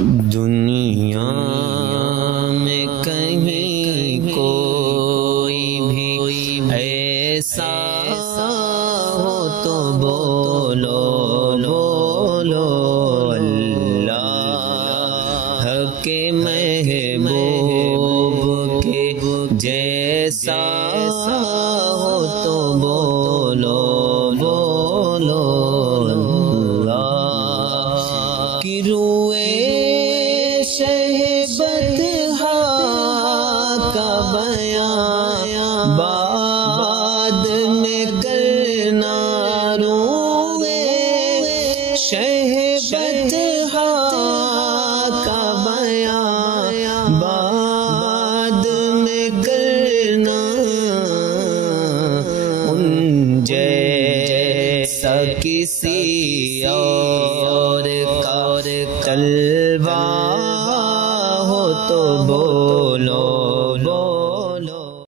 دنیا میں کہیں کوئی بھی ایسا ہو تو بولو بولو اللہ کے محبوب کے جیسا ہو تو بولو بولو اللہ کی روئے شہبت کا بیان بعد میں کرنا روئے شہبت کا بیان بعد میں کرنا ان جیسا کسی اور کا طلبہ ہو تو بولو